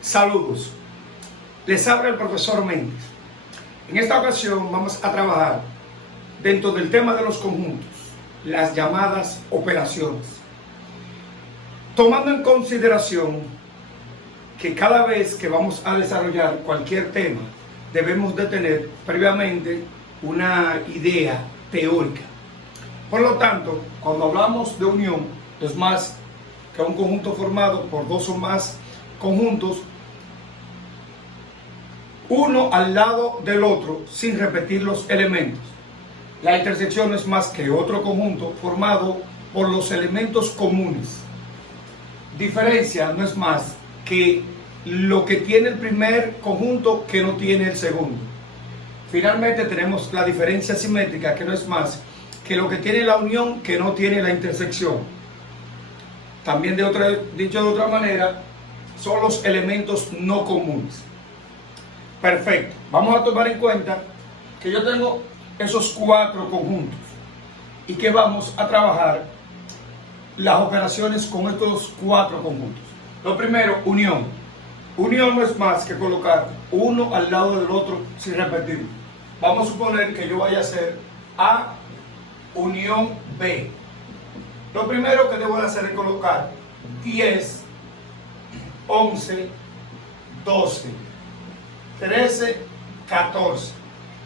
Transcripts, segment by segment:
Saludos, les habla el profesor Méndez. En esta ocasión vamos a trabajar dentro del tema de los conjuntos, las llamadas operaciones, tomando en consideración que cada vez que vamos a desarrollar cualquier tema debemos de tener previamente una idea teórica. Por lo tanto, cuando hablamos de unión, es más que un conjunto formado por dos o más conjuntos, uno al lado del otro sin repetir los elementos. La intersección es más que otro conjunto formado por los elementos comunes. Diferencia no es más que lo que tiene el primer conjunto que no tiene el segundo. Finalmente tenemos la diferencia simétrica, que no es más que lo que tiene la unión que no tiene la intersección. También dicho de otra manera, son los elementos no comunes. Perfecto. Vamos a tomar en cuenta que yo tengo esos cuatro conjuntos y que vamos a trabajar las operaciones con estos cuatro conjuntos. Lo primero, unión. Unión no es más que colocar uno al lado del otro sin repetir. Vamos a suponer que yo vaya a hacer A unión B. Lo primero que debo de hacer es colocar 10, 11, 12, 13, 14.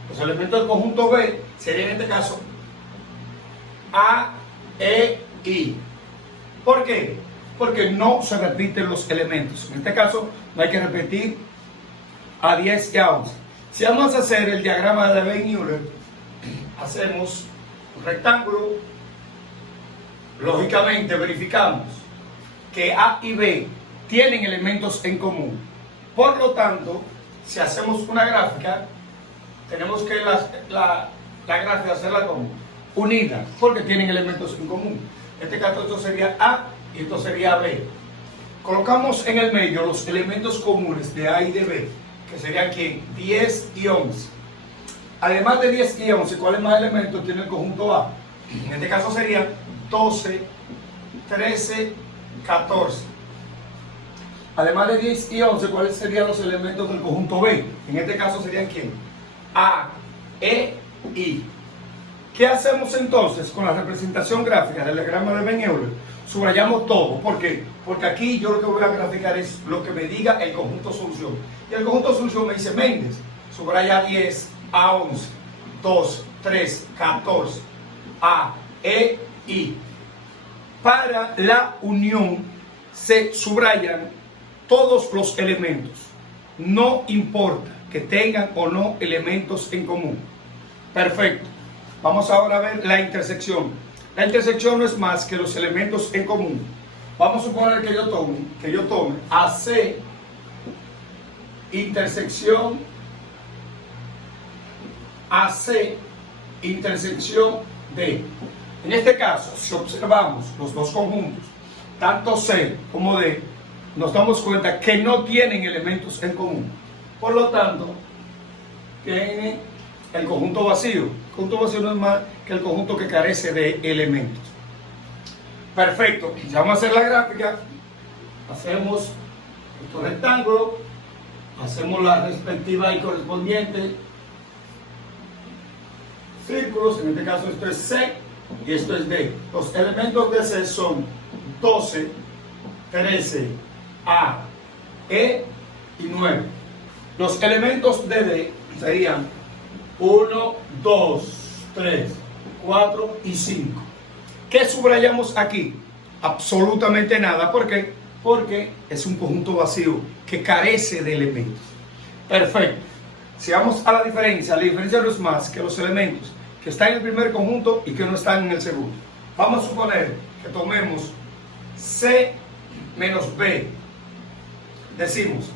Los elementos del conjunto B serían en este caso A, E, I. ¿Por qué? Porque no se repiten los elementos. En este caso no hay que repetir a 10 y a 11. Si vamos a hacer el diagrama de Weyl-Muller, hacemos un rectángulo. Lógicamente verificamos que A y B tienen elementos en común. Por lo tanto, si hacemos una gráfica, tenemos que la gráfica hacerla como unida, porque tienen elementos en común. En este caso esto sería A y esto sería B. Colocamos en el medio los elementos comunes de A y de B, que serían ¿quién? 10 y 11. Además de 10 y 11, ¿cuáles más elementos tiene el conjunto A? En este caso serían 12, 13, 14. Además de 10 y 11, ¿cuáles serían los elementos del conjunto B? En este caso serían ¿quién? A, E, I. ¿Qué hacemos entonces con la representación gráfica del diagrama de Weyl-Muller? Subrayamos todo. ¿Por qué? Porque aquí yo lo que voy a graficar es lo que me diga el conjunto solución. Y el conjunto solución me dice Méndez, subraya 10, A, 11, 12, 13, 14, A, E, I. Para la unión se subrayan todos los elementos. No importa que tengan o no elementos en común. Perfecto. Vamos ahora a ver la intersección. La intersección no es más que los elementos en común. Vamos a suponer que yo tome AC intersección AC intersección D. En este caso, si observamos los dos conjuntos, tanto C como D, nos damos cuenta que no tienen elementos en común. Por lo tanto, tienen el conjunto vacío. El conjunto vacío no es más que el conjunto que carece de elementos. Perfecto. Ya vamos a hacer la gráfica. Hacemos estos rectángulos. Hacemos la respectiva y correspondiente círculos. En este caso esto es C y esto es D. Los elementos de C son 12, 13, A, E y 9. Los elementos de D serían 1, 2, 3, 4 y 5. ¿Qué subrayamos aquí? Absolutamente nada. ¿Por qué? Porque es un conjunto vacío que carece de elementos. Perfecto. Si vamos a la diferencia no es más que los elementos que están en el primer conjunto y que no están en el segundo. Vamos a suponer que tomemos C menos B. Decimos,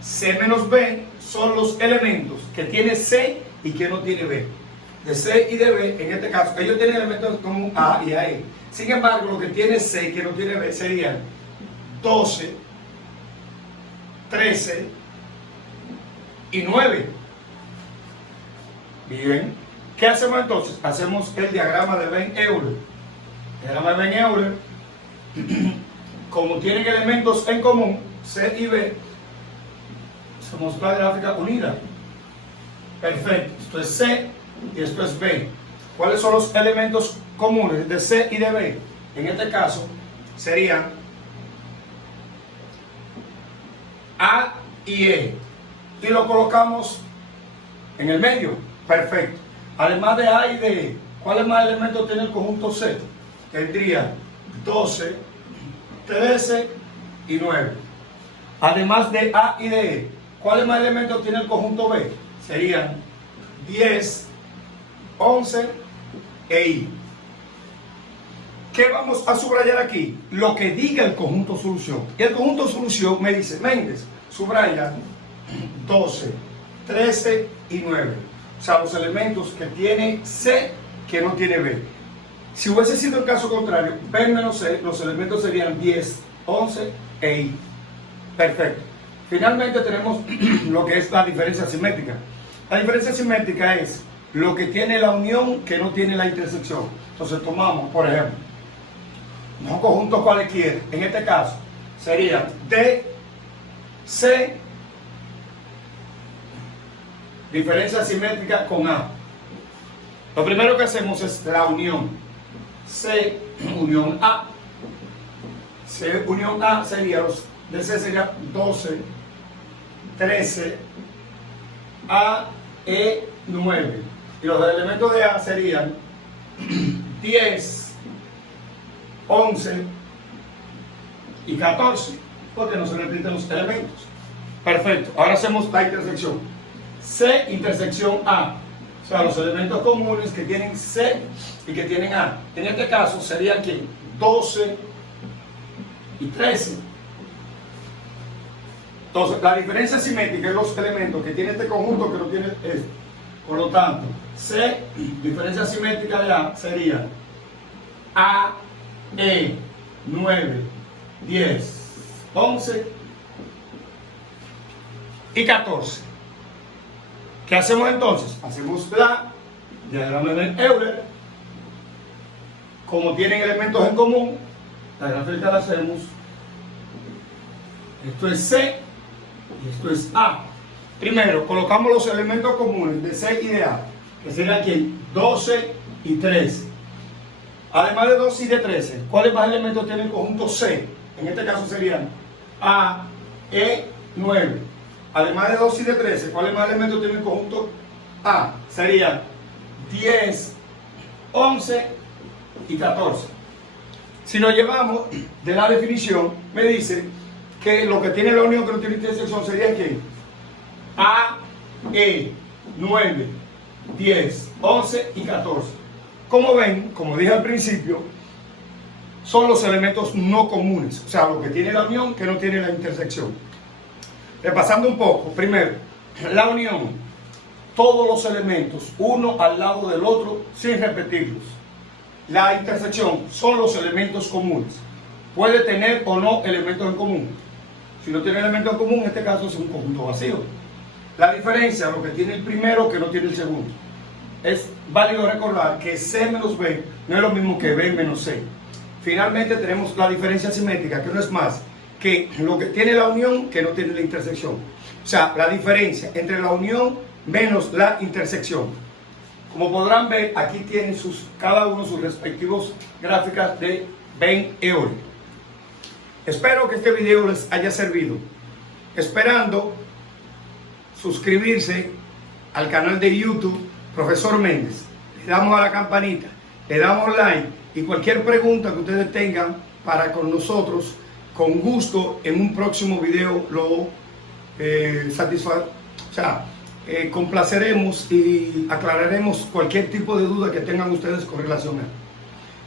C menos B son los elementos que tiene C y que no tiene B. De C y de B, en este caso, ellos tienen elementos como A y A, E. Sin embargo, lo que tiene C y que no tiene B serían 12, 13 y 9. Bien. ¿Qué hacemos entonces? Hacemos el diagrama de Weyl-Muller. El diagrama de Weyl-Muller, como tienen elementos en común, C y B, Hacemos la gráfica unida. Perfecto. Esto es C y esto es B. ¿Cuáles son los elementos comunes de C y de B? En este caso serían A y E. Y lo colocamos en el medio. Perfecto. Además de A y de E, ¿cuáles más elementos tiene el conjunto C? Tendría 12, 13 y 9. Además de A y de E, ¿cuáles más elementos tiene el conjunto B? Serían 10, 11 e I. ¿Qué vamos a subrayar aquí? Lo que diga el conjunto solución. Y el conjunto solución me dice, Méndez, subraya 12, 13 y 9. O sea, los elementos que tiene C que no tiene B. Si hubiese sido el caso contrario, B menos C, los elementos serían 10, 11 e I. Perfecto. Finalmente tenemos lo que es la diferencia simétrica. La diferencia simétrica es lo que tiene la unión que no tiene la intersección. Entonces tomamos, por ejemplo, un conjunto cualquiera. En este caso sería D, C, diferencia simétrica con A. Lo primero que hacemos es la unión. C unión A. C unión A sería los de C sería 12, 13, A, E, 9. Y los elementos de A serían 10, 11 y 14, porque no se repiten los elementos. Perfecto. Ahora hacemos la intersección. C intersección A. O sea, los elementos comunes que tienen C y que tienen A. En este caso serían ¿qué? 12 y 13. Entonces, la diferencia simétrica es los elementos que tiene este conjunto que no tiene este. Por lo tanto, C, diferencia simétrica de A, sería A, E, 9, 10, 11 y 14. ¿Qué hacemos entonces? Hacemos la diagrama de Euler. Como tienen elementos en común, la gráfica la hacemos. Esto es C y esto es A. Primero, colocamos los elementos comunes de C y de A, que serían aquí 12 y 13. Además de 12 y de 13, ¿cuáles más elementos tiene el conjunto C? En este caso serían A, E, 9. Además de 12 y de 13, ¿cuáles más elementos tiene el conjunto A? Serían 10, 11 y 14. Si nos llevamos de la definición, me dice que lo que tiene la unión que no tiene intersección sería ¿qué? A, E, 9, 10, 11 y 14. Como ven, como dije al principio, son los elementos no comunes, o sea, lo que tiene la unión que no tiene la intersección. Repasando un poco, primero, la unión, todos los elementos, uno al lado del otro, sin repetirlos. La intersección son los elementos comunes. Puede tener o no elementos en común. Si no tiene elementos en común, en este caso es un conjunto vacío. La diferencia, lo que tiene el primero que no tiene el segundo. Es válido recordar que C menos B no es lo mismo que B menos C. Finalmente tenemos la diferencia simétrica, que no es más que lo que tiene la unión que no tiene la intersección. O sea, la diferencia entre la unión menos la intersección. Como podrán ver, aquí tienen cada uno sus respectivos gráficas de Venn y Euler. Espero que este video les haya servido. Esperando suscribirse al canal de YouTube Profesor Méndez. Le damos a la campanita, le damos like y cualquier pregunta que ustedes tengan para con nosotros, con gusto en un próximo video lo complaceremos y aclararemos cualquier tipo de duda que tengan ustedes con relación a él.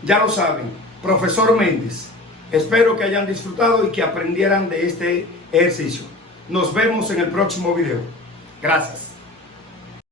Ya lo saben, Profesor Méndez. Espero que hayan disfrutado y que aprendieran de este ejercicio. Nos vemos en el próximo video. Gracias.